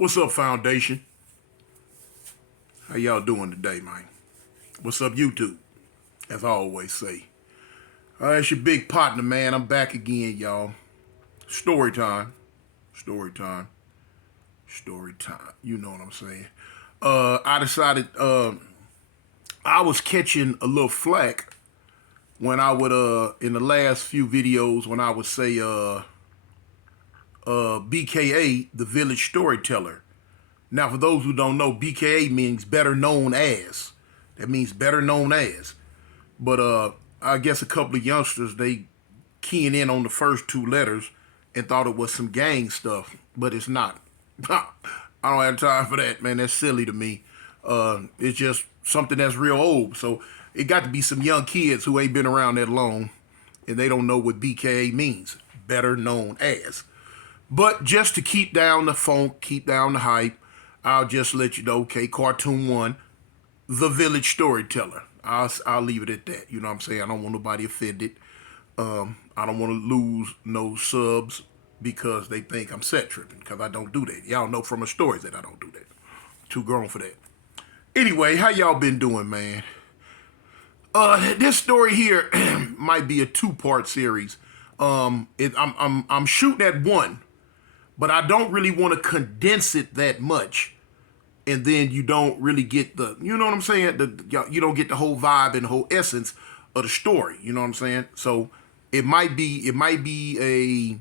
What's up, Foundation? How y'all doing today, man? What's up, YouTube? As I always say. It's your big partner, man. I'm back again, y'all. Story time. Story time. Story time. You know what I'm saying. I decided I was catching a little flack when I would in the last few videos when I would say BKA, the village storyteller. Now, for those who don't know, BKA means better known as. That means better known as. But I guess a couple of youngsters, they keying in on the first two letters and thought it was some gang stuff, but it's not. I don't have time for that, man. That's silly to me. It's just something that's real old. So it got to be some young kids who ain't been around that long, and they don't know what BKA means. Better known as. But just to keep down the funk, keep down the hype, I'll just let you know, okay, Cartoon 1, the village storyteller. I'll leave it at that. You know what I'm saying? I don't want nobody offended. I don't want to lose no subs because they think I'm set tripping, because I don't do that. Y'all know from my stories that I don't do that. Too grown for that. Anyway, how y'all been doing, man? This story here might be a two-part series. I'm shooting at one, but I don't really want to condense it that much, and then you don't really get the, you know what I'm saying? You don't get the whole vibe and the whole essence of the story. You know what I'm saying? So it might be a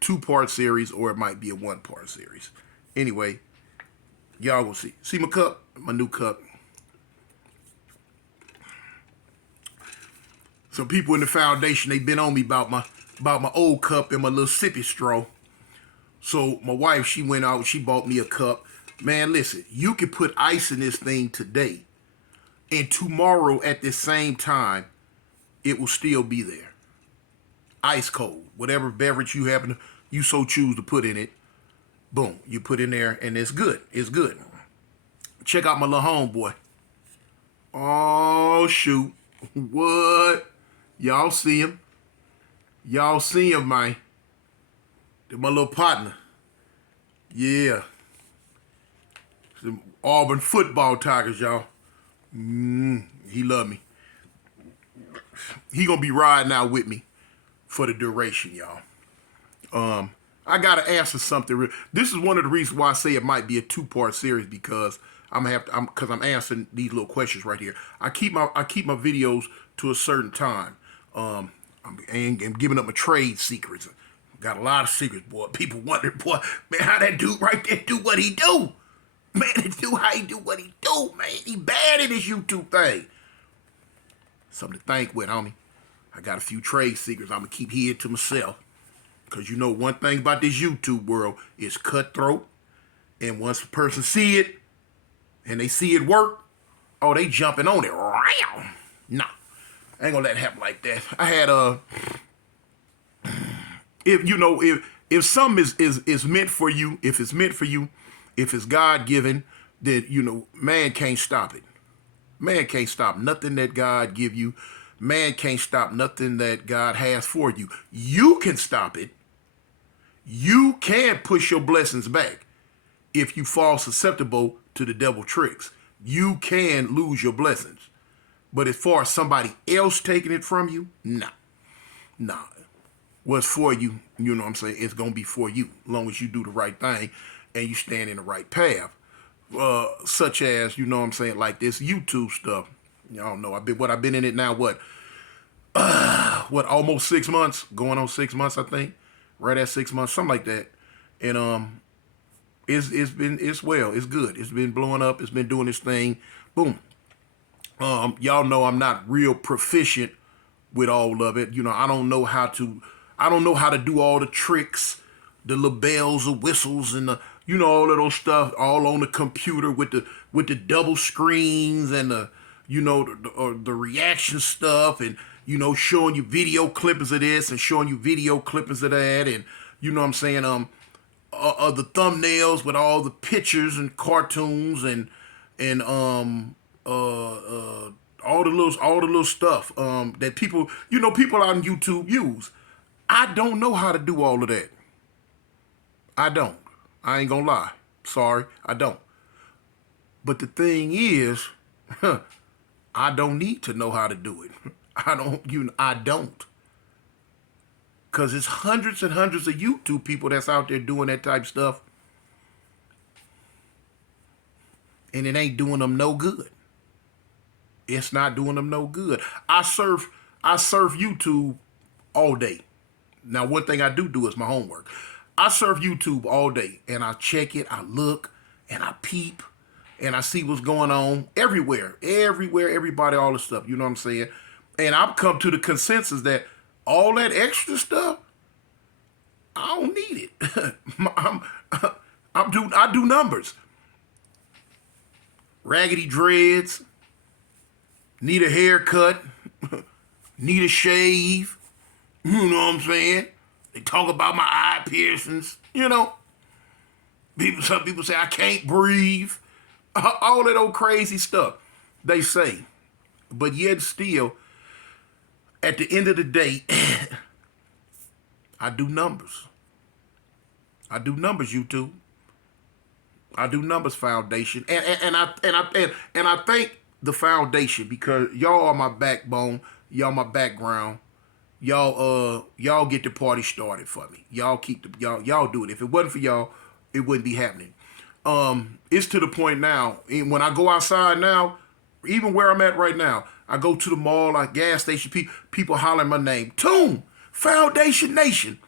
two-part series, or it might be a one-part series. Anyway, y'all will see. See my cup, my new cup. Some people in the foundation, they been on me about my old cup and my little sippy straw. So my wife, she went out, she bought me a cup. Man, listen, you can put ice in this thing today, and tomorrow at the same time, it will still be there. Ice cold. Whatever beverage you so choose to put in it, boom, you put in there, and it's good. It's good. Check out my little homeboy. Oh, shoot. What? Y'all see him? Y'all see him, man. They're my little partner. Yeah. Some Auburn football Tigers, y'all. He love me. He gonna be riding out with me for the duration, y'all. I gotta answer something. This is one of the reasons why I say it might be a two-part series, because I'm answering these little questions right here. I keep my videos to a certain time. I'm giving up my trade secrets. Got a lot of secrets, boy. People wonder, boy, man, how that dude right there do what he do. Man, that dude, how he do what he do, man. He bad at this YouTube thing. Something to think with, homie. I got a few trade secrets I'm going to keep here to myself. Because you know one thing about this YouTube world is cutthroat. And once a person see it, and they see it work, oh, they jumping on it. Nah, I ain't going to let it happen like that. I had if something is meant for you, if it's meant for you, if it's God-given, then, man can't stop it. Man can't stop nothing that God give you. Man can't stop nothing that God has for you. You can stop it. You can push your blessings back if you fall susceptible to the devil tricks. You can lose your blessings. But as far as somebody else taking it from you, nah. What's for you, you know what I'm saying, it's going to be for you, as long as you do the right thing and you stand in the right path. Such as, you know what I'm saying, like this YouTube stuff. Y'all know I've been in it now, almost 6 months? Going on 6 months, I think. Right at 6 months, something like that. And it's well, it's good. It's been blowing up, it's been doing this thing. Boom. Y'all know I'm not real proficient with all of it. I don't know how to do all the tricks, the little bells or whistles, and all of those stuff, all on the computer with the double screens and the reaction stuff, and showing you video clippings of this and showing you video clippings of that, and you know what I'm saying, the thumbnails with all the pictures and cartoons and all the little stuff that people on YouTube use. I don't know how to do all of that. I don't. I ain't gonna lie. Sorry, I don't. But the thing is, I don't need to know how to do it. I don't. Because it's hundreds and hundreds of YouTube people that's out there doing that type of stuff, and it ain't doing them no good. It's not doing them no good. I surf YouTube all day. Now, one thing I do is my homework. I surf YouTube all day, and I check it, I look, and I peep, and I see what's going on everywhere, everybody, all the stuff. You know what I'm saying? And I've come to the consensus that all that extra stuff, I don't need it. I do numbers. Raggedy dreads, need a haircut, need a shave. You know what I'm saying? They talk about my eye piercings. You know, some people say I can't breathe. All that old crazy stuff they say. But yet still, at the end of the day, I do numbers. I do numbers, YouTube. I do numbers, foundation, and I thank the foundation because y'all are my backbone. Y'all my background. Y'all get the party started for me. Y'all y'all do it. If it wasn't for y'all, it wouldn't be happening. It's to the point now. When I go outside now, even where I'm at right now, I go to the mall, like gas station, people hollering my name, Toon, Foundation Nation.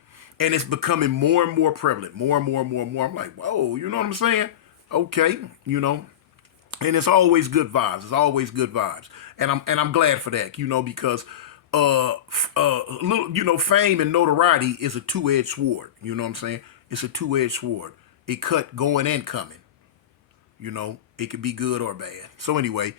And it's becoming more and more prevalent, more and more and more and more. I'm like, whoa, you know what I'm saying? Okay, you know. And it's always good vibes. It's always good vibes. And I'm glad for that, you know, because fame and notoriety is a two-edged sword. You know what I'm saying? It's a two-edged sword. It cut going and coming. You know, it could be good or bad. So anyway,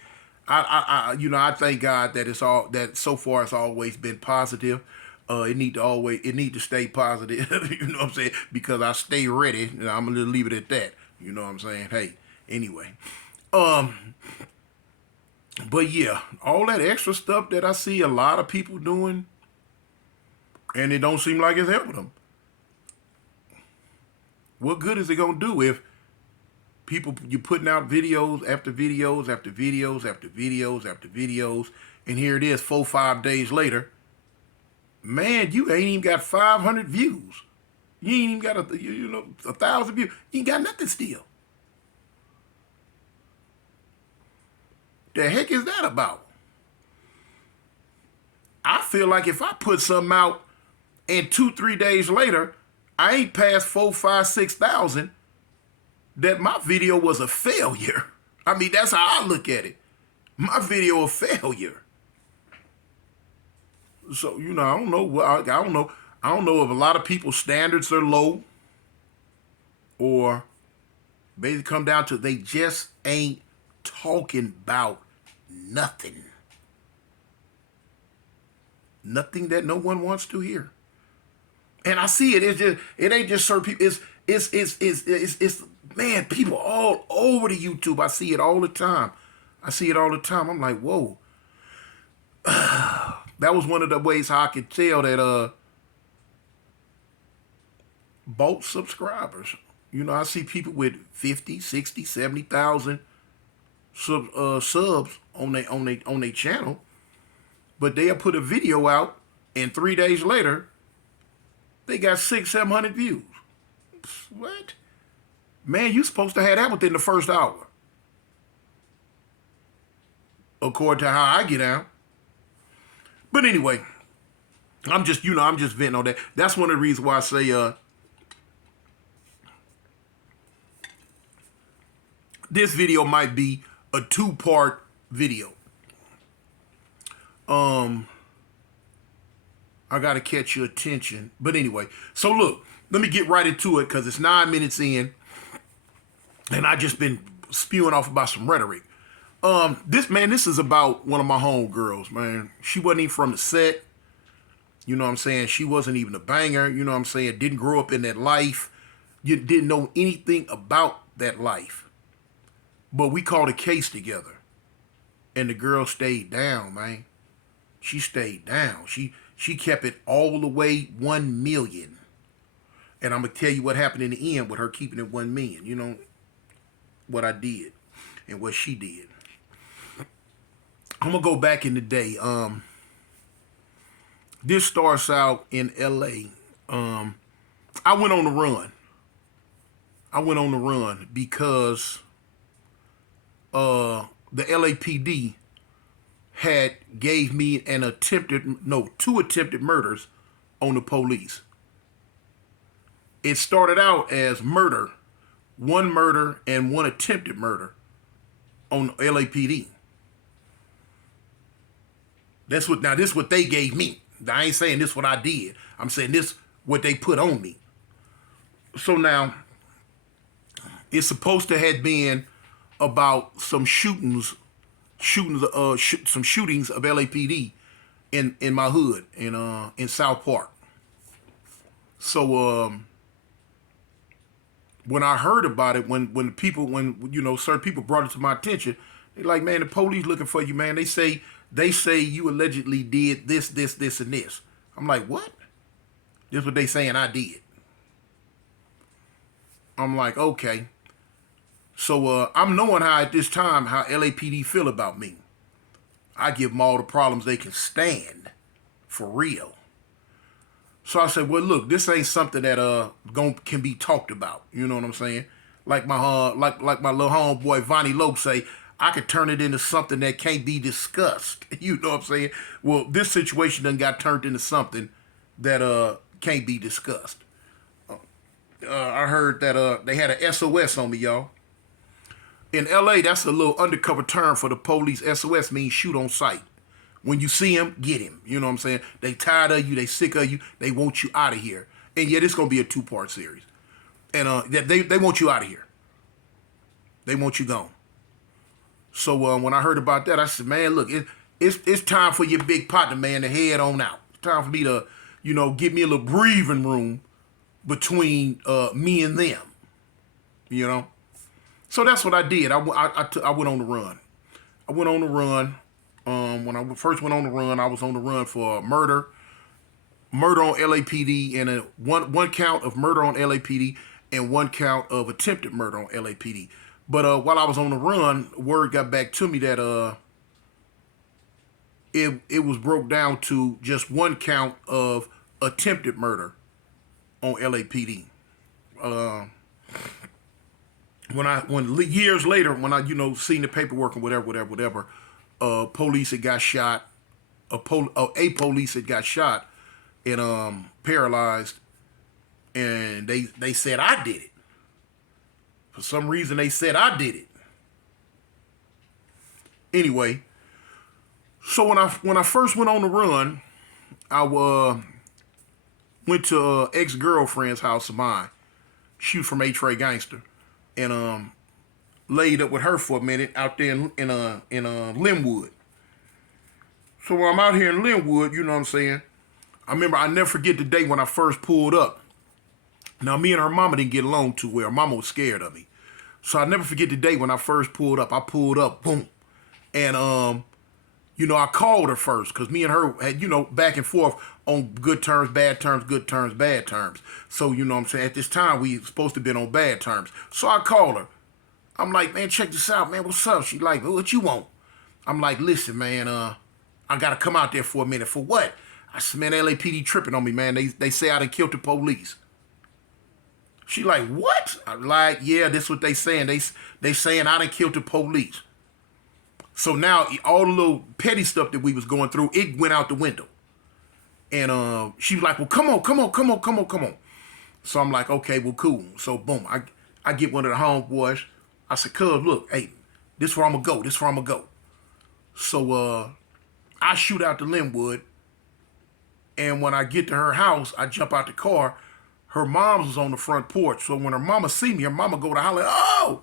I thank God that so far it's always been positive. It need to stay positive. You know what I'm saying? Because I stay ready, and I'm gonna leave it at that. You know what I'm saying? Hey, anyway, but yeah, all that extra stuff that I see a lot of people doing, and it don't seem like it's helping them. What good is it gonna do if you putting out videos after videos after videos after videos after videos, and here it is 4-5 days later. Man, you ain't even got 500 views. You ain't even got 1,000 views. You ain't got nothing still. The heck is that about? I feel like if I put something out and 2-3 days later, I ain't past 4, 5, 6,000, that my video was a failure. I mean, that's how I look at it. My video a failure. So, you know, I don't know. I don't know if a lot of people's standards are low, or basically come down to they just ain't talking about nothing. Nothing that no one wants to hear. And I see it. It ain't just certain people. It's man, people all over the YouTube. I see it all the time. I'm like, whoa. That was one of the ways how I could tell that bought subscribers. You know, I see people with 50, 60, 70,000 subs on their channel, but they'll put a video out, and 3 days later, they got 600-700 views. What? Man, you supposed to have that within the first hour, according to how I get out. But anyway, I'm just venting on that. That's one of the reasons why I say this video might be a 2-part video. I gotta catch your attention. But anyway, so look, let me get right into it because it's 9 minutes in, and I just been spewing off about some rhetoric. This is about one of my homegirls, man. She wasn't even from the set. You know what I'm saying? She wasn't even a banger. You know what I'm saying? Didn't grow up in that life. You didn't know anything about that life. But we called a case together. And the girl stayed down, man. She stayed down. She kept it all the way 1 million. And I'm going to tell you what happened in the end with her keeping it 1 million, you know. what I did and what she did. I'm gonna go back in the day. This starts out in L.A. I went on the run. I went on the run because the LAPD had gave me two attempted murders on the police. It started out as murder and one attempted murder on LAPD. This is what they gave me. I ain't saying this what I did. I'm saying this what they put on me. So now it's supposed to have been about some shootings of LAPD in my hood in South Park. So when I heard about it, when certain people brought it to my attention, they like, man, the police looking for you, man. They say you allegedly did this, and this. I'm like, what? This is what they saying I did. I'm like, okay. So I'm knowing how at this time how LAPD feel about me. I give them all the problems they can stand, for real. So I said, well, look, this ain't something that can be talked about. You know what I'm saying? Like my like my little homeboy Vonnie Lope say, I could turn it into something that can't be discussed. You know what I'm saying? Well, this situation done got turned into something that can't be discussed. I heard that they had a SOS on me, y'all. In LA, that's a little undercover term for the police. SOS means shoot on sight. When you see him, get him. You know what I'm saying? They tired of you. They sick of you. They want you out of here. And yeah, this is going to be a 2-part series. And they want you out of here. They want you gone. So when I heard about that, I said, man, look, it's time for your big partner, man, to head on out. It's time for me to, give me a little breathing room between me and them. So that's what I did. I went on the run. I went on the run. When I first went on the run, I was on the run for murder on LAPD, and one count of murder on LAPD and one count of attempted murder on LAPD. But while I was on the run, word got back to me that it was broke down to just one count of attempted murder on LAPD. When years later, when I seen the paperwork and whatever, police had got shot. A police had got shot and paralyzed, and they said I did it. For some reason, they said I did it. Anyway, so when I first went on the run, I went to an ex-girlfriend's house of mine. She was from A-Tray Gangster, and laid up with her for a minute out there in Linwood. So when I'm out here in Linwood, you know what I'm saying? I remember I never forget the day when I first pulled up. Now, me and her mama didn't get along too well. Her mama was scared of me. So I never forget the day when I first pulled up. I pulled up, boom. And, I called her first because me and her had, back and forth on good terms, bad terms, good terms, bad terms. So, you know what I'm saying? At this time, we supposed to have been on bad terms. So I called her. I'm like, man, check this out, man. What's up? She like, what you want? I'm like, listen, man, I got to come out there for a minute. For what? I said, man, LAPD tripping on me, man. They say I done killed the police. She like, what? I'm like, yeah, this what they saying. They saying I done killed the police. So now all the little petty stuff that we was going through, it went out the window. And she was like, well, come on. So I'm like, okay, well, cool. So boom, I get one of the homeboys. I said, cuz, look, hey, this where I'm going to go. So I shoot out to Linwood. And when I get to her house, I jump out the car. Her mom's was on the front porch. So when her mama see me, her mama go to holler, oh,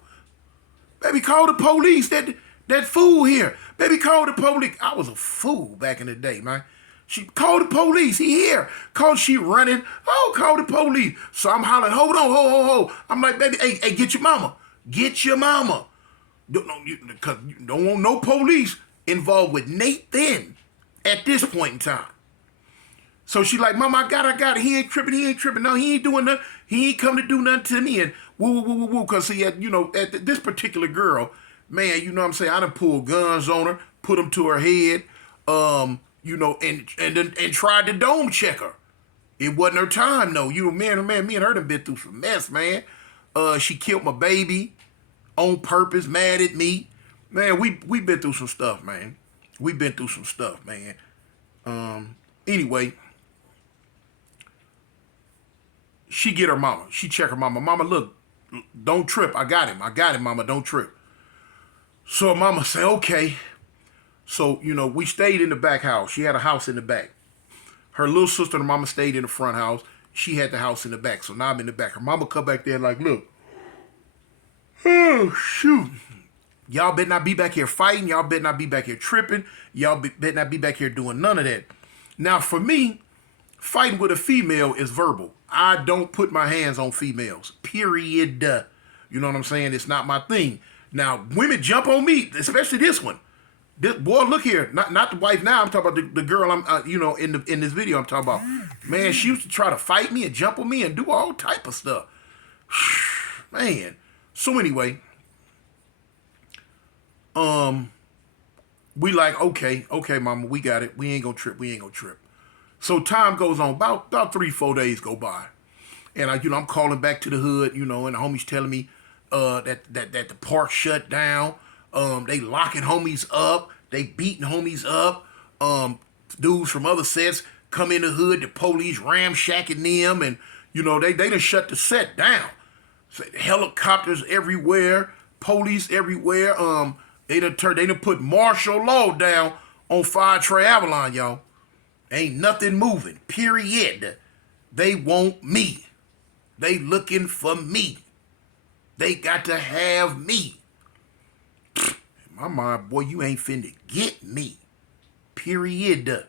baby, call the police. That fool here. Baby, call the police. I was a fool back in the day, man. She called the police. He here. She running. Oh, call the police. So I'm hollering, hold on, hold. I'm like, baby, hey, get your mama. Get your mama. Because you don't want no police involved with Nate then at this point in time. So she like, Mama, I got it. He ain't tripping. No, he ain't doing nothing. He ain't come to do nothing to me. And woo. Because he had, at this particular girl, man, you know what I'm saying? I done pulled guns on her, put them to her head, and tried to dome check her. It wasn't her time, though. Me and her done been through some mess, man. She killed my baby on purpose, mad at me. Man, we been through some stuff, man. We been through some stuff, man. Anyway, she get her mama. She check her mama. Mama, look, don't trip. I got him, mama. Don't trip. So mama say, okay. So, we stayed in the back house. She had a house in the back. Her little sister and mama stayed in the front house. She had the house in the back. So now I'm in the back. Her mama come back there like, look. Oh, shoot. Y'all better not be back here fighting. Y'all better not be back here tripping. Better not be back here doing none of that. Now, for me, fighting with a female is verbal. I don't put my hands on females, period. You know what I'm saying? It's not my thing. Now, women jump on me, especially this one. This boy, look here, not the wife now. I'm talking about the girl. In this video, I'm talking about. Man, she used to try to fight me and jump on me and do all type of stuff. Man. So anyway, we like, okay, mama, we got it. We ain't gonna trip. So time goes on. About 3-4 days go by, and I'm calling back to the hood, and the homies telling me that the park shut down. They locking homies up. They beating homies up. Dudes from other sets come in the hood. The police ramshacking them, and they done shut the set down. So helicopters everywhere, police everywhere. They done put martial law down on Fire Trey Avalon, y'all. Ain't nothing moving. Period. They want me. They looking for me. They got to have me. In my mind, boy, you ain't finna get me. Period.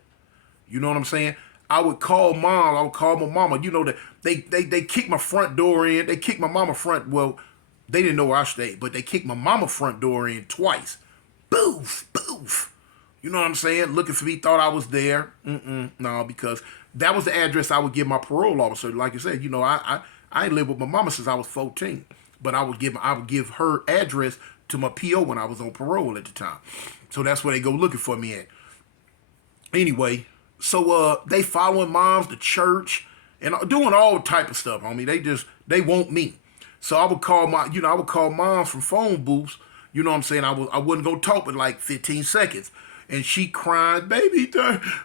You know what I'm saying? I would call mom. I would call my mama. That they kicked my front door in. They kicked my mama front. Well, they didn't know where I stayed, but they kicked my mama front door in twice. Boof. You know what I'm saying? Looking for me, thought I was there. No, because that was the address I would give my parole officer. Like I said, I ain't lived with my mama since I was 14, but I would give her address to my PO when I was on parole at the time. So that's where they go looking for me at. Anyway, so they following moms to church and doing all type of stuff on me. They want me. So I would call moms from phone booths. You know what I'm saying? I wouldn't go talk but like 15 seconds. And she crying, baby,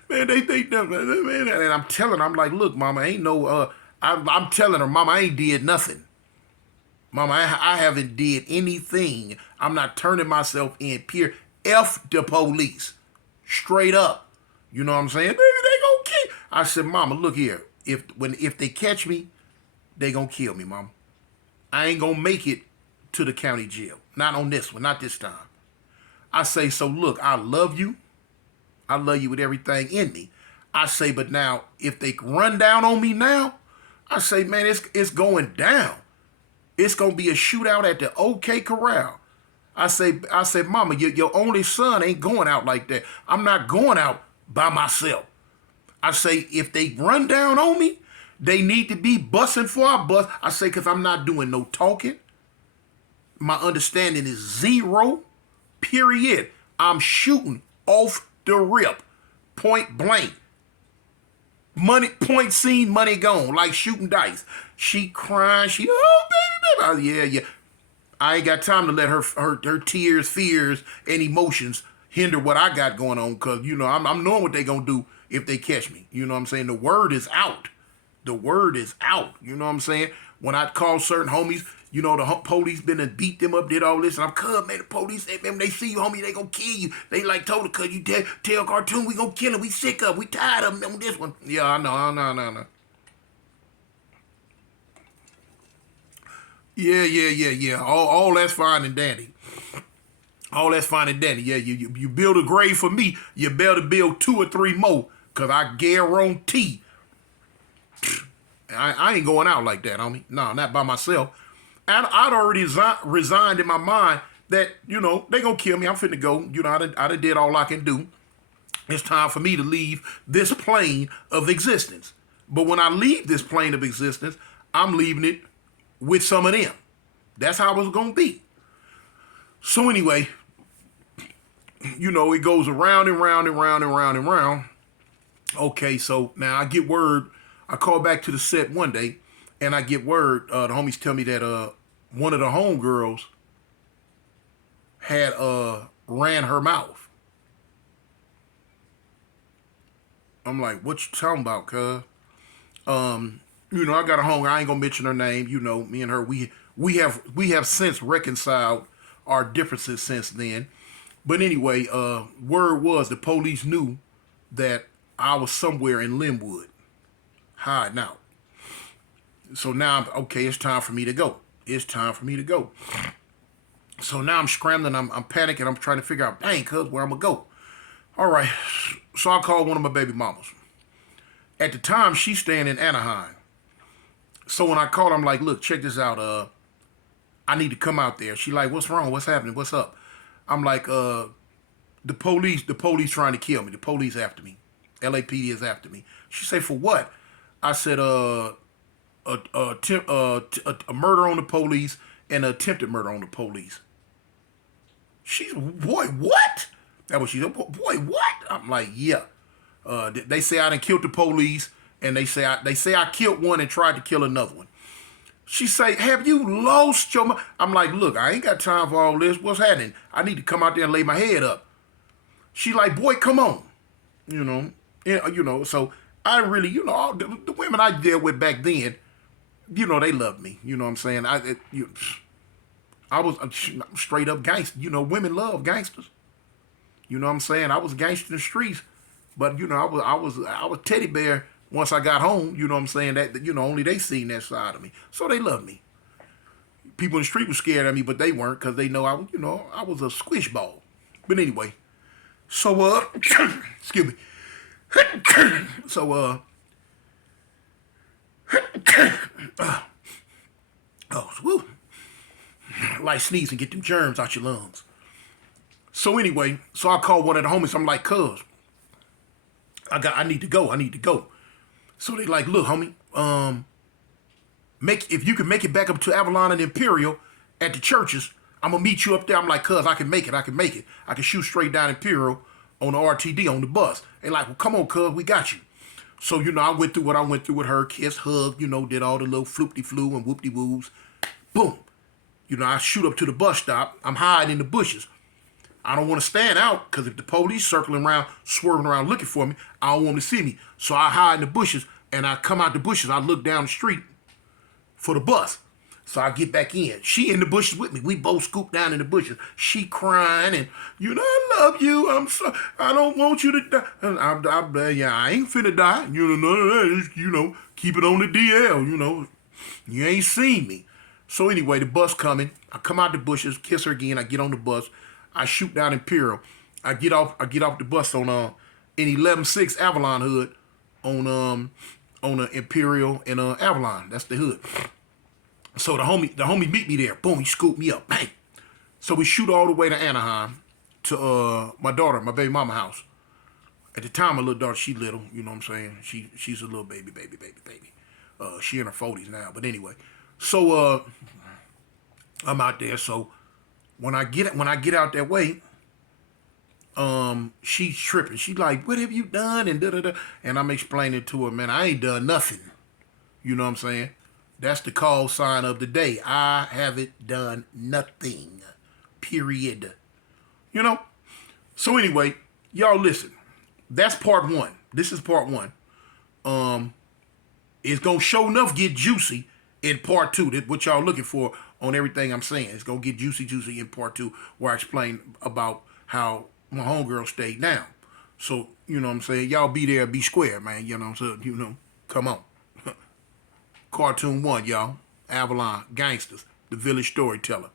man, they think that, man. And I'm telling her, I'm like, look, mama, ain't no, I'm telling her, mama, I ain't did nothing. Mama, I haven't did anything. I'm not turning myself in, period. F the police. Straight up. You know what I'm saying? Baby, they gonna kill. I said, mama, look here. If they catch me, they gonna kill me, mama. I ain't gonna make it to the county jail. Not on this one, not this time. I say, so look, I love you. I love you with everything in me. I say, but now, if they run down on me now, I say, man, it's going down. It's going to be a shootout at the OK Corral. I say, mama, your only son ain't going out like that. I'm not going out by myself. I say, if they run down on me, they need to be busing for our bus. I say, because I'm not doing no talking. My understanding is zero. Period. I'm shooting off the rip. Point blank. Money, point seen, money gone. Like shooting dice. She crying. Oh, baby. Yeah. I ain't got time to let her tears, fears, and emotions hinder what I got going on. Because, I'm knowing what they going to do if they catch me. You know what I'm saying? The word is out. The word is out. You know what I'm saying? When I call certain homies, the police been and beat them up, did all this, and I'm cuz, man, the police, when they see you, homie, they gonna kill you. They like told her, cuz you tell cartoon, we gonna kill him, we sick of him, we tired of him on this one. Yeah, I know. Yeah. All that's fine and dandy. All that's fine and dandy. Yeah, you build a grave for me, you better build 2 or 3 more, cuz I guarantee I ain't going out like that, homie. No, not by myself. I'd already resigned in my mind that, they gonna kill me. I'm finna go. I done did all I can do. It's time for me to leave this plane of existence. But when I leave this plane of existence, I'm leaving it with some of them. That's how it's going to be. So anyway, it goes around and round and round and round and round. Okay, so now I get word. I call back to the set one day, and I get word. The homies tell me that one of the homegirls had ran her mouth. I'm like, what you talking about, cuz? I got a homegirl. I ain't gonna mention her name. Me and her, we have since reconciled our differences since then. But anyway, word was the police knew that I was somewhere in Linwood, hiding out. So now, okay, it's time for me to go. It's time for me to go. So now I'm scrambling. I'm panicking. I'm trying to figure out, dang, cuz, where I'm gonna go. All right. So I called one of my baby mamas. At the time, she's staying in Anaheim. So when I called, I'm like, look, check this out. I need to come out there. She like, what's wrong? What's happening? What's up? I'm like, the police trying to kill me. The police after me. LAPD is after me. She say, for what? I said, a murder on the police and an attempted murder on the police. She's, boy, what? That was she. Boy, what? I'm like, yeah. They say I done killed the police, and they say I killed one and tried to kill another one. She say, have you lost your mind? I'm like, look, I ain't got time for all this. What's happening? I need to come out there and lay my head up. She like, boy, come on. So I really, all the women I dealt with back then, they loved me. You know what I'm saying? I was straight up gangster. Women love gangsters. You know what I'm saying? I was a gangster in the streets, but I was teddy bear once I got home. You know what I'm saying? That only they seen that side of me, so they loved me. People in the street were scared of me, but they weren't because they know I was a squish ball. But anyway, so excuse me. So woo, like sneeze and get them germs out your lungs. So anyway, so I called one of the homies. I'm like, cuz, I need to go. So they like, look, homie, if you can make it back up to Avalon and Imperial at the churches, I'm gonna meet you up there. I'm like, cuz, I can make it. I can shoot straight down Imperial on the RTD on the bus. They like, well, come on, cuz, we got you. So, I went through what I went through with her, kiss, hug, did all the little floop-de-flu and whoop-de-woos. Boom. I shoot up to the bus stop. I'm hiding in the bushes. I don't want to stand out because if the police circling around, swerving around looking for me, I don't want them to see me. So I hide in the bushes, and I come out the bushes. I look down the street for the bus. So I get back in. She in the bushes with me. We both scoop down in the bushes. She crying and, I love you. I don't want you to die. And I ain't finna die. None of that. Keep it on the DL. You ain't seen me. So anyway, the bus coming. I come out the bushes, kiss her again. I get on the bus. I shoot down Imperial. I get off the bus on in 11-6 Avalon hood on Imperial and Avalon. That's the hood. So the homie meet me there. Boom, he scooped me up. Bang. So we shoot all the way to Anaheim to my daughter, my baby mama house. At the time, my little daughter, she little, you know what I'm saying? She's a little baby. She in her 40s now. But anyway. So I'm out there. So when I get out that way, she's tripping. She's like, what have you done? And da-da-da. And I'm explaining to her, man, I ain't done nothing. You know what I'm saying? That's the call sign of the day. I haven't done nothing. Period. So anyway, y'all listen. That's part one. This is part one. It's gonna show enough get juicy in part two. That's what y'all looking for on everything I'm saying. It's gonna get juicy in part two, where I explain about how my homegirl stayed down. So, you know what I'm saying? Y'all be there, be square, man. You know what I'm saying? Come on. Cartoon 1, y'all. Avalon, Gangsters, The Village Storyteller.